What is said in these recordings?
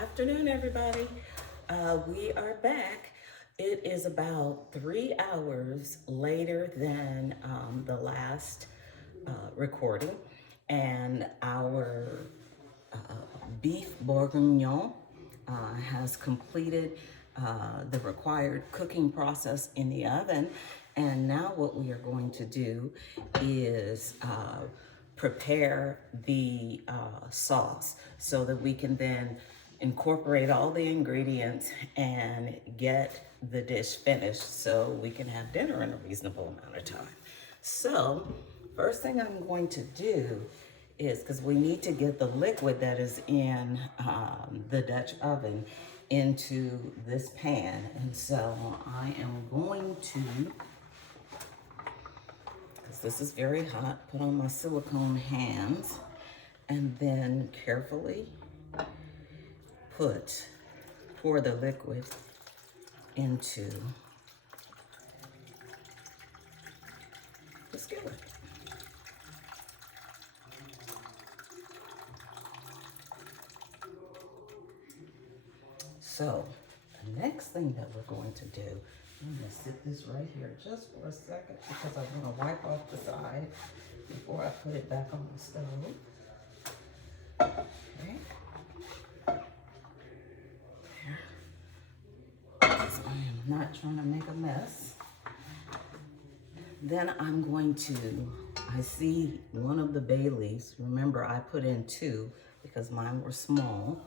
afternoon, everybody. We are back. It is about 3 hours later than the last recording, and our uh, beef bourguignon has completed the required cooking process in the oven. And now what we are going to do is prepare the sauce so that we can then incorporate all the ingredients and get the dish finished so we can have dinner in a reasonable amount of time. So first thing I'm going to do is, because we need to get the liquid that is in the Dutch oven into this pan. And so I am going to, because this is very hot, put on my silicone hands and then carefully pour the liquid into the skillet. So the next thing that we're going to do, I'm gonna sit this right here just for a second because I want to wipe off the side before I put it back on the stove. Okay. So I am not trying to make a mess. Then I'm going to, I see one of the bay leaves. Remember, I put in two because mine were small.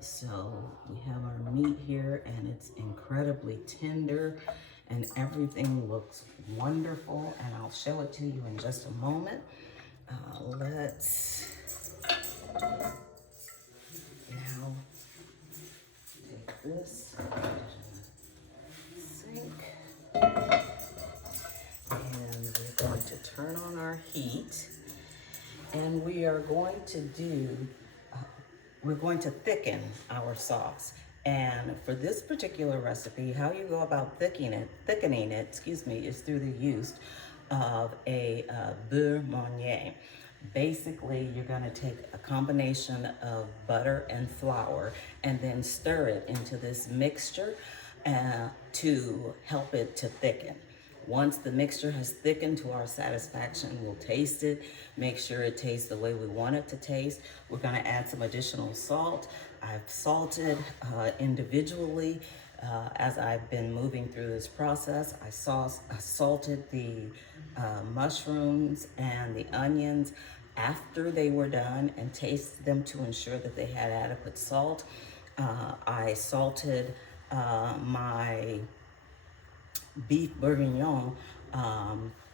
So we have our meat here and it's incredibly tender and everything looks wonderful, and I'll show it to you in just a moment. Let's now take this sink and we're going to turn on our heat, and we are going to we're going to thicken our sauce. And for this particular recipe, how you go about thickening it, is through the use of a beurre Meunier. Basically, you're gonna take a combination of butter and flour and then stir it into this mixture to help it to thicken. Once the mixture has thickened to our satisfaction, we'll taste it, make sure it tastes the way we want it to taste. We're gonna add some additional salt. I've salted individually as I've been moving through this process. I salted the mushrooms and the onions after they were done and tasted them to ensure that they had adequate salt. I salted my beef bourguignon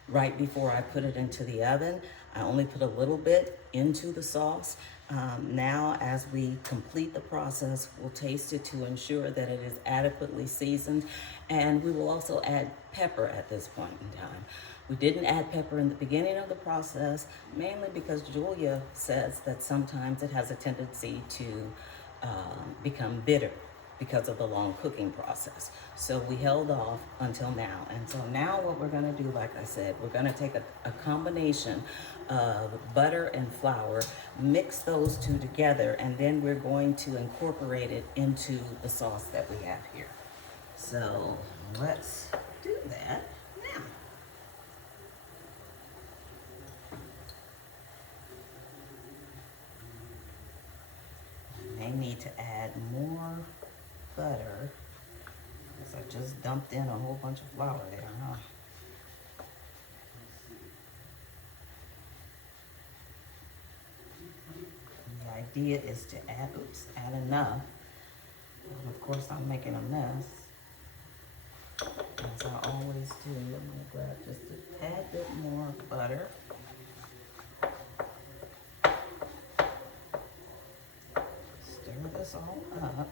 right before I put it into the oven. I only put a little bit into the sauce. Now, as we complete the process, we'll taste it to ensure that it is adequately seasoned, and we will also add pepper at this point in time. We didn't add pepper in the beginning of the process, mainly because Julia says that sometimes it has a tendency to become bitter because of the long cooking process. So we held off until now. And so now what we're gonna do, like I said, we're gonna take a combination of butter and flour, mix those two together, and then we're going to incorporate it into the sauce that we have here. So let's do that now. I may need to add more butter, because I just dumped in a whole bunch of flour there, huh? The idea is to add enough. And of course, I'm making a mess, as I always do. I'm gonna grab just a tad bit more butter. Stir this all up.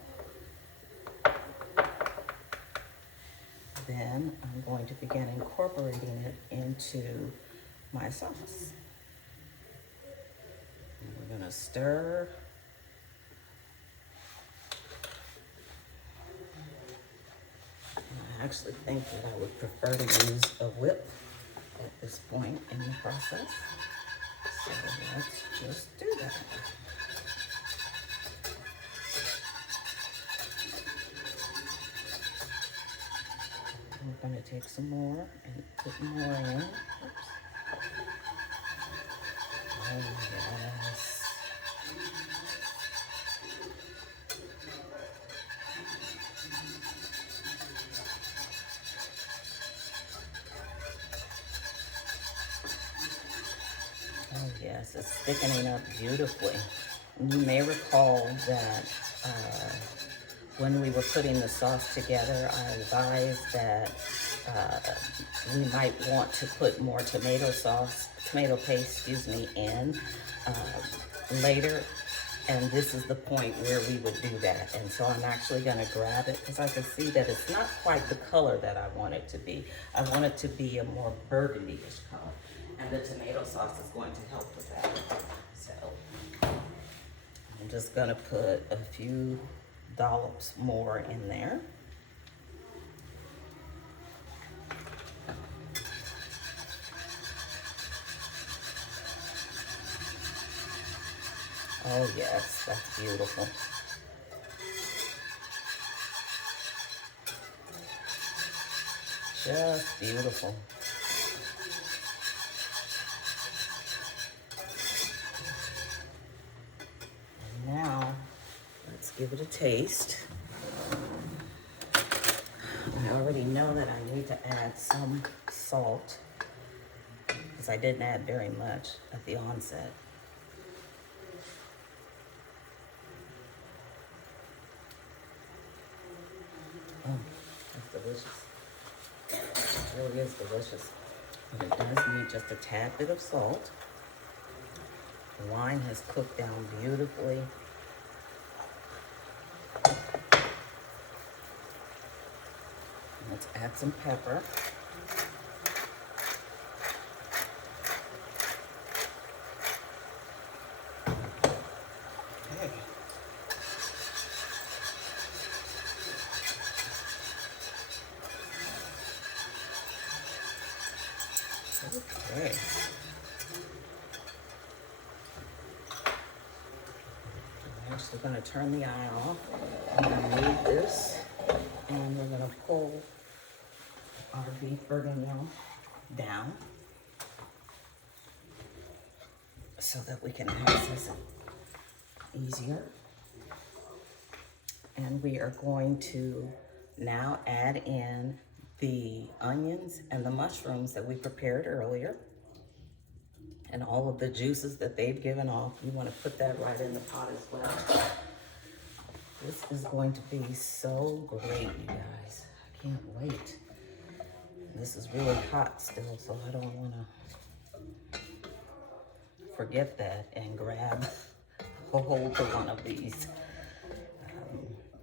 Then I'm going to begin incorporating it into my sauce. And we're gonna stir. And I actually think that I would prefer to use a whip at this point in the process. So let's just do that. take some more and put more in. Oops. Oh, yes. Oh, yes, it's thickening up beautifully. And you may recall that when we were putting the sauce together, I advised that we might want to put more tomato paste, excuse me, in later. And this is the point where we would do that. And so I'm actually gonna grab it because I can see that it's not quite the color that I want it to be. I want it to be a more burgundy-ish color. And the tomato sauce is going to help with that. So I'm just gonna put a few dollops more in there. Oh yes, that's beautiful. Just beautiful. And now, let's give it a taste. I already know that I need to add some salt because I didn't add very much at the onset. Oh, that's delicious. It really is delicious. But it does need just a tad bit of salt. The wine has cooked down beautifully. Let's add some pepper. Okay. Okay. I'm actually going to turn the eye off. I'm going to move this, and we're going to pull our beef bourguignon down so that we can access it easier. And we are going to now add in the onions and the mushrooms that we prepared earlier and all of the juices that they've given off. You want to put that right in the pot as well. This is going to be so great, you guys. I can't wait. This is really hot still, so I don't want to forget that and grab a hold of one of these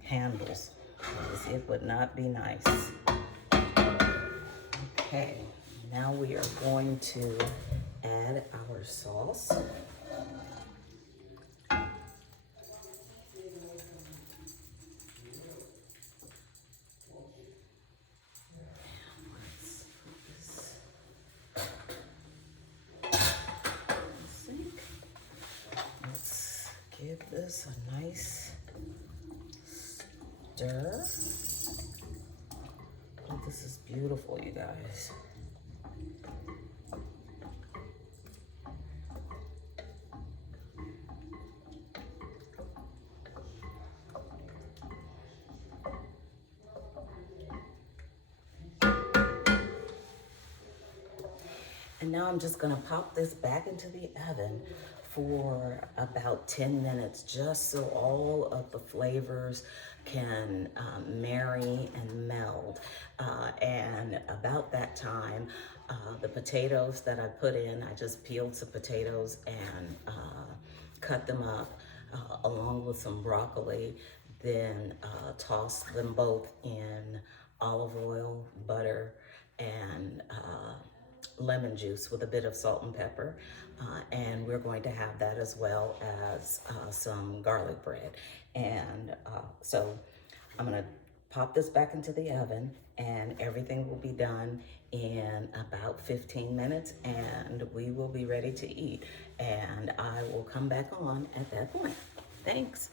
handles, because it would not be nice. Okay, now we are going to add our sauce. Let's give this a nice stir. Oh, this is beautiful, you guys. And now I'm just gonna pop this back into the oven for about 10 minutes, just so all of the flavors can marry and meld. And about that time, the potatoes that I put in, I just peeled some potatoes and cut them up along with some broccoli, then toss them both in olive oil, butter, and lemon juice with a bit of salt and pepper. And we're going to have that as well as some garlic bread. And so I'm gonna pop this back into the oven and everything will be done in about 15 minutes and we will be ready to eat. And I will come back on at that point. Thanks.